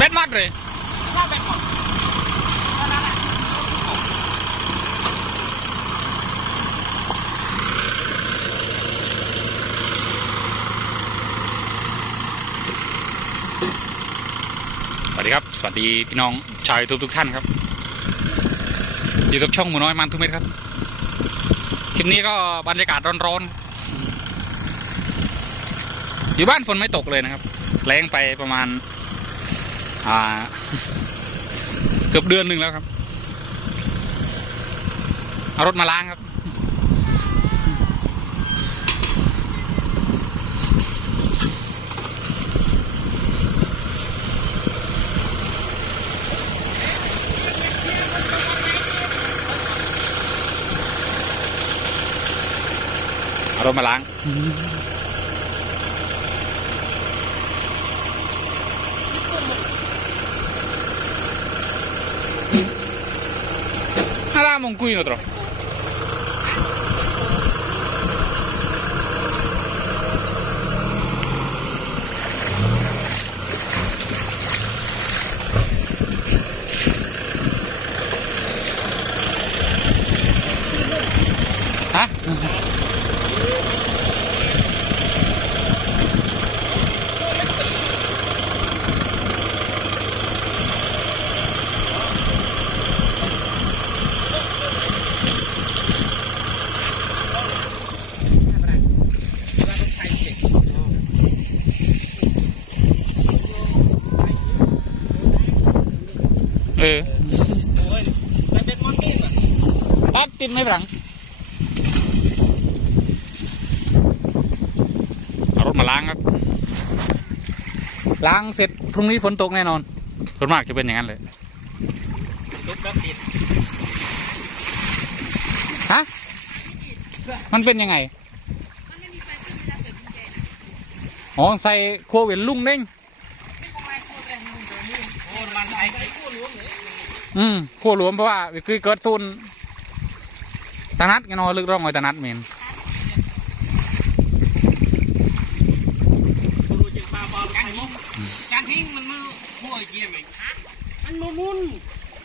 แบตมัดเลยหมดตอนสวัสดีครับ สวัสดีพี่น้องชาวยทุกทุกท่านครับ อยู่กับช่องหมูน้อยมันทุกเม็ดครับ คลิปนี้ก็บรรยากาศร้อนๆ อยู่บ้านฝนไม่ตกเลยนะครับ แรงไปประมาณ อ่า เกือบเดือนหนึ่งแล้วครับ เอารถมาล้างครับ เอารถมาล้าง un cuy en otro. ตัดติดไม่ปรังเอารถมาล้างครับ ล้างเสร็จพรุ่งนี้ฝนตกแน่นอนส่วนมากจะเป็นอย่างนั้นเลยลุกแล้วติดฮะมันเป็นยังไงอ๋อใส่โควิดลุงเด้งโอ้มันใช้ไอ้คู่ล้วงเลยอืมโคหลวมเพราะว่าคือเกิดซุน ตานัดกันเนอลึกร่องไอ้ตานัดเมนกูรู้จึงปลาบอลกันมุกการทิ้งมันมือหัวเยี่ยมเองมันมุมุน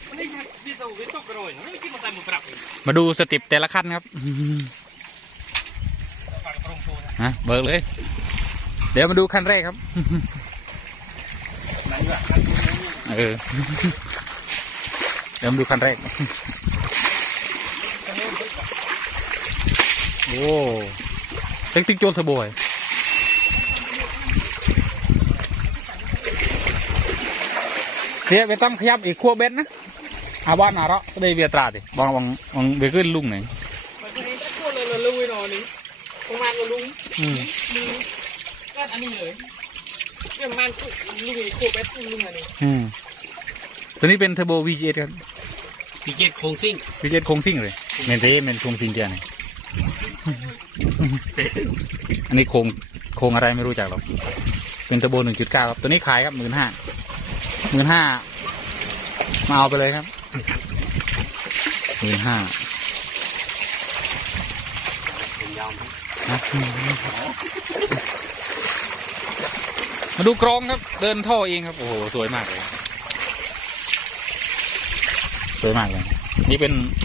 มันได้ที่สูงตกกระโดดนะไม่คิดมาใส่หมูปรับมาดูสเติปแต่ละขั้นครับฝั่งตรงโซ่ฮะเบิกเลย เดี๋ยวมาดูขั้นแรกครับไหนวะเออเดี๋ยวมาดูขั้นแรก โอ้เต็งติ๊กโจนเทอร์โบยเสียไปตั้มขยับอีกขั้วเบ็ดนะอาบ้านอาระสเดเวียตราดิบางบางบางเบขึ้นลุงหนึ่งมันก็ให้คู่เลยละลุยหน่อยนึงประมาณละลุงอืมมือก็อันนี้เลยเนี่ยมันคู่ลุยคู่แป๊บลุงอันนี้อืมตัวนี้เป็นเทอร์โบ VGS ครับพีเจ็ดโคงซิ่ง VGS โครงซิ่งเลย เมนเทเมนโครงซิ่งเดียวนี่อันนี้โครงโครงอะไรไม่รู้จักหรอก เป็นเทอร์โบหนึ่งจุดเก้าครับ ตัวนี้ขายครับหมื่นห้าหมื่นห้ามาเอาไปเลยครับหมื่นห้ายาวนะมาดูกรองครับ เดินท่อเองครับ โอ้โห สวยมากเลย สวยมากเลย นี่เป็นไท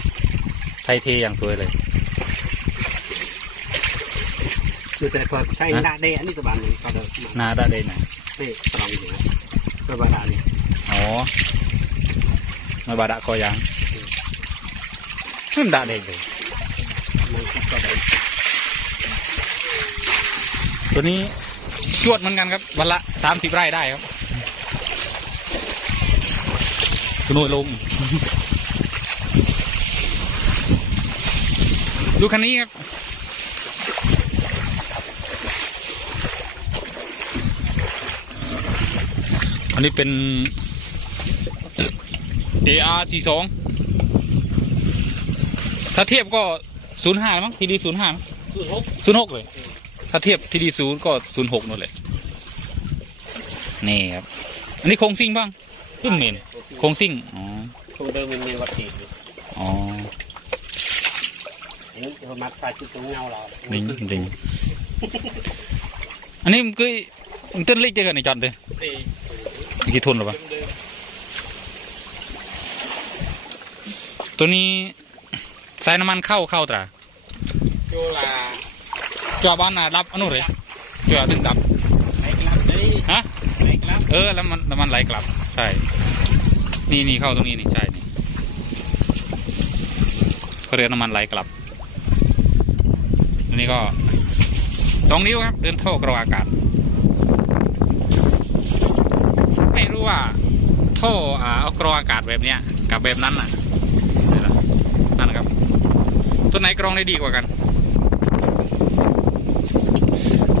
ยเทอย่างสวยเลย คือแต่พอใช้หน้าเดอันนี้สบายเลยก็เดินหนาด้าเดนนะเตะตรองอยู่นะสบายเลยอ๋อมาบาดะคอยางนั่นดาเดนเลยมันก็ได้ตัวนี้จวดเหมือนกันครับวันละสามสิบไร่ได้ครับคุณหน่วยลง ดูคันนี้ครับ อันนี้เป็น AR 4 2ถ้าเทียบก็05มั้ง PD 05มั้งคือหกศูนย์หกเลย ถ้าเทียบทีดีศูนย์ก็ศูนย์หกนั่นเลยนี่ครับ อันนี้โครงซิ่งบ้างขึ้นเมนโครงซิ่งอ๋อคงเดิมมันมีวัตถุอ๋ออันนี้ เขามัดใส่ชุดตรงเงาเรานี่จริงอันนี้มันก็มันต้นเล็กเจอกันในจอดเลยเตะกี่ทุนหรอปะเดิมตัวนี้ใส่น้ำมันเข้าเข้าตราโยลาจอบ้านน่ะรับอันนู้นเลยจอถึงดับไหนกลับเลยฮะไหนกลับเออแล้วมันแล้วมันไหลกลับใช่นี่นี่เข้าตรงนี้นี่ใช่นี่เขาเรียกน้ำมันไหลกลับ อันนี้ก็สองนิ้วครับ เดินท่อกรองอากาศ ไม่รู้ว่าท่ออ่าเอากรองอากาศแบบเนี้ยกับแบบนั้นน่ะนั่นนะครับ ตัวไหนกรองได้ดีกว่ากัน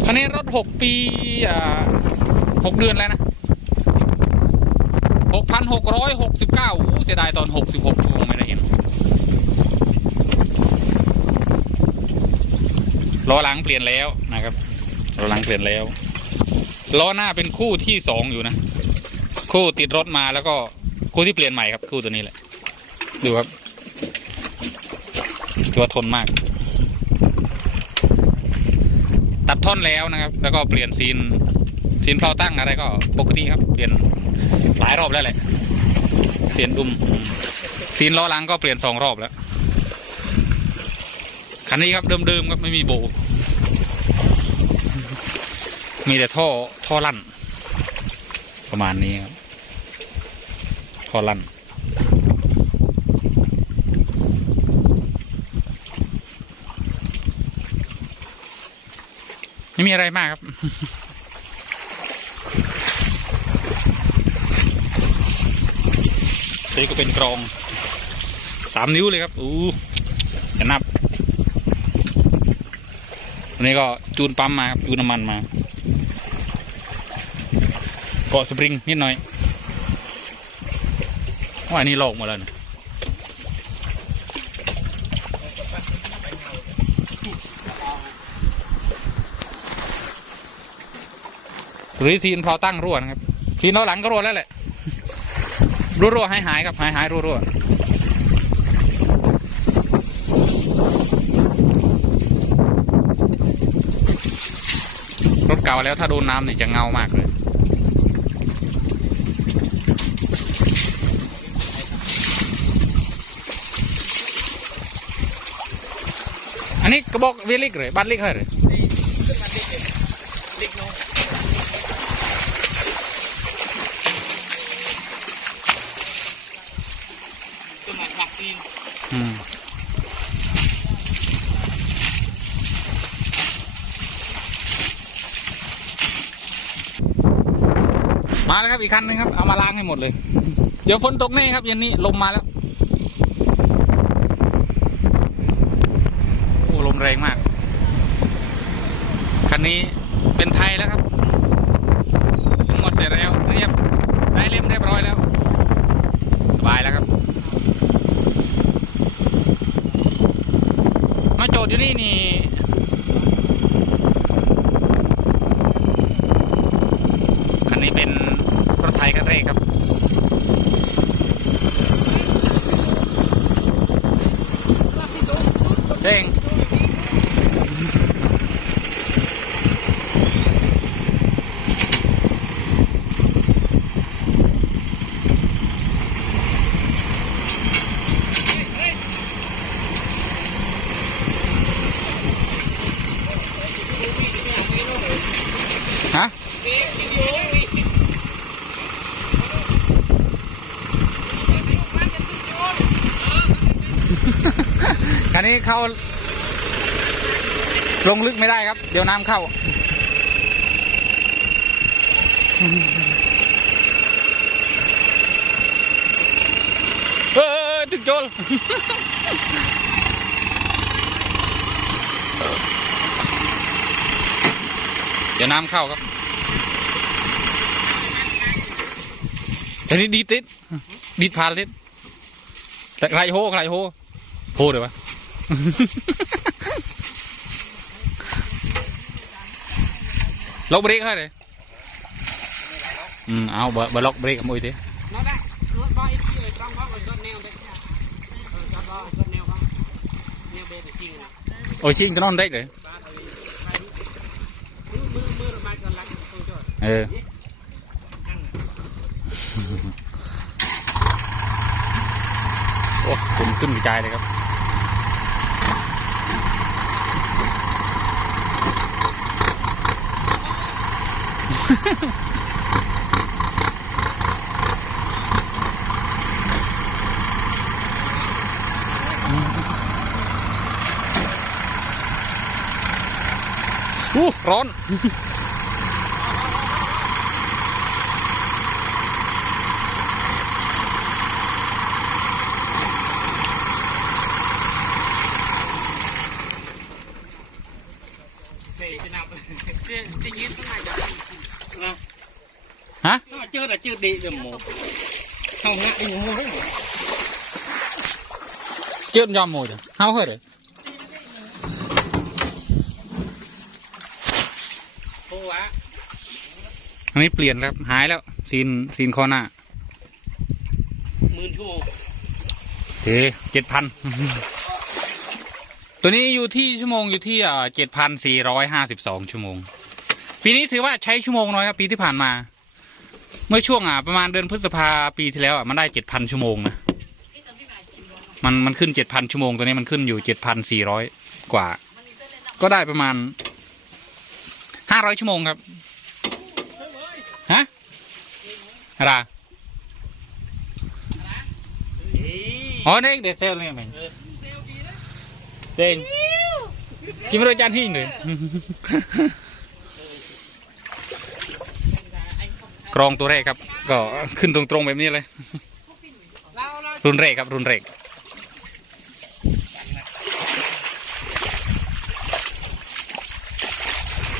คันนี้รถหกปีอ่าหกเดือนแล้วนะหกพันหกร้อยหกสิบเก้าเสียดายตอนหกสิบหกชั่วโมงไม่ได้เห็น ล้อหลังเปลี่ยนแล้วนะครับล้อหลังเปลี่ยนแล้วล้อหน้าเป็นคู่ที่สองอยู่นะ คู่ติดรถมาแล้วก็คู่ที่เปลี่ยนใหม่ครับ คู่ตัวนี้แหละ ดูครับ ตัวทนมาก ตัดท่อนแล้วนะครับ แล้วก็เปลี่ยนซีนซีนเพลาตั้งอะไรก็ปกติครับ เปลี่ยนหลายรอบแล้วแหละ เปลี่ยนดุมซีนล้อหลังก็เปลี่ยนสองรอบแล้ว คันนี้ครับเดิมๆครับไม่มีโบ มีแต่ท่อท่อลั่น ประมาณนี้ครับท่อลั่นไม่มีอะไรมากครับนี่ก็เป็นกรองสามนิ้วเลยครับ อู้จะนับ อันนี้ก็จูนปั๊มมาครับจูนน้ำมันมาเกาะสปริงนิดหน่อยว่าอันนี้ลอกหมดแล้วนะหรือซีนพลาตั้งรั่วนะครับซีนล้อหลังก็รั่วแล้วแหละรั่วๆหายหายๆครับหายหายๆรั่วๆ เก่าแล้วถ้าโดนน้ำนี่จะเงามากเลย อันนี้กระบอกเวลิกเลยบ้านเล็กเหรอเล็กน้อยตัวไหนผักซีนอืม มาแล้วครับอีกคันหนึงครับ เอามาล้างให้หมดเลย เดี๋ยวฝนตกแน่ครับเย็นนี้ลมมาแล้ว โอ้ลมแรงมาก คันนี้เป็นไทยแล้วครับทั้งหมดเสร็จแล้วเรียบได้เล่มเรียบร้อยแล้ว สบายแล้วครับ มาโจทย์อยู่นี่นี่ คันนี้เป็นรถไทยคันแรกครับ เด้งฮะ คันนี้เข้า ลงลึกไม่ได้ครับ เดี๋ยวน้ำเข้าเฮ้ยถึงโจรเดี๋ยวน้ำเข้าครับแต่นี่ดีติดดีดพาติดแต่ใครโหใครโห พูดเลยวะล็อกเบรกให้เลยอืมเอาบ่ล็อกเบรกกับมวยดิโอ้ยชิงจะนอนได้เลยเออโอ้ผมขึ้นกระจเลยครับ uh, ร้อน ฮะถ้าเจอแต่เจอดีเลยหมูเข้าหน้าไอ้หมูเลยเจือนยอมหมดเฮาเหรอโอ้วะอันนี้เปลี่ยนครับหายแล้วซีนซีนคอหน้าหมื่นชั่วโมงเฮ้เจ็ดพันตัวนี้อยู่ที่ชั่วโมงอยู่ที่อ่าเจ็ดพันสี่ร้อยห้าสิบสองชั่วโมง ปีนี้ถือว่าใช้ชั่วโมงน้อยครับ ปีที่ผ่านมา เมื่อช่วงอะประมาณเดือนพฤษภาปีที่แล้วอะมันได้เจ็ดพันชั่วโมงนะมันมันขึ้นเจ็ดพันชั่วโมงตัวนี้มันขึ้นอยู่เจ็ดพันสี่ร้อยกว่า ก็ได้ประมาณห้าร้อยชั่วโมงครับฮะอะไรฮ้ยอ๋อเด็กเด็กเซลเลยไหมเจงกินไม่รู้จานที่หนึ่ง กรองตัวแรกครับ ก็ขึ้นตรงๆแบบนี้เลยเราเรารุนแรงครับ รุนแรง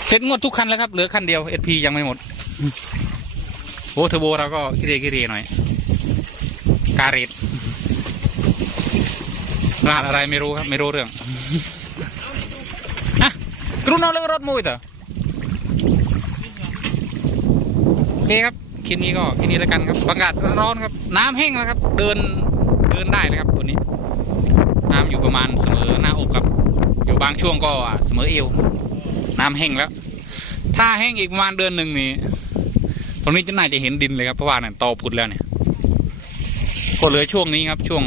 เสร็จงวดทุกคันแล้วครับ เหลือคันเดียว SP ยังไม่หมดโอ้เทอร์โบเราก็กิเรกิเรหน่อย การีดรหัสอะไรไม่รู้ครับ ไม่รู้เรื่องฮะกรุณาเรื่องรถมุ้ยเถอะโอ เคครับคลิปนี้ก็แค่นี้แล้วกันครับบรรยากาศร้อนๆครับ น้ำแห้งแล้วครับ เดินเดินได้เลยครับตัวนี้ น้ำอยู่ประมาณเสมอหน้าอกครับ อยู่บางช่วงก็เสมอเอว น้ำแห้งแล้ว ถ้าแห้งอีกประมาณเดือนหนึ่งนี่ตรงนี้จะน่าจะเห็นดินเลยครับเพราะว่าเนี่ยตอผุดแล้วเนี่ยก็เหลือช่วงนี้ครับ ช่วง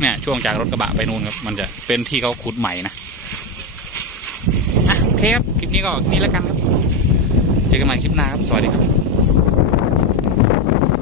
เนี่ยช่วงจากรถกระบะไปนู่นครับ มันจะเป็นที่เขาขุดใหม่นะอะโอเคครับคลิปนี้ก็นี้แล้วกันครับ เจอกันใหม่คลิปหน้าครับ สวัสดีครับ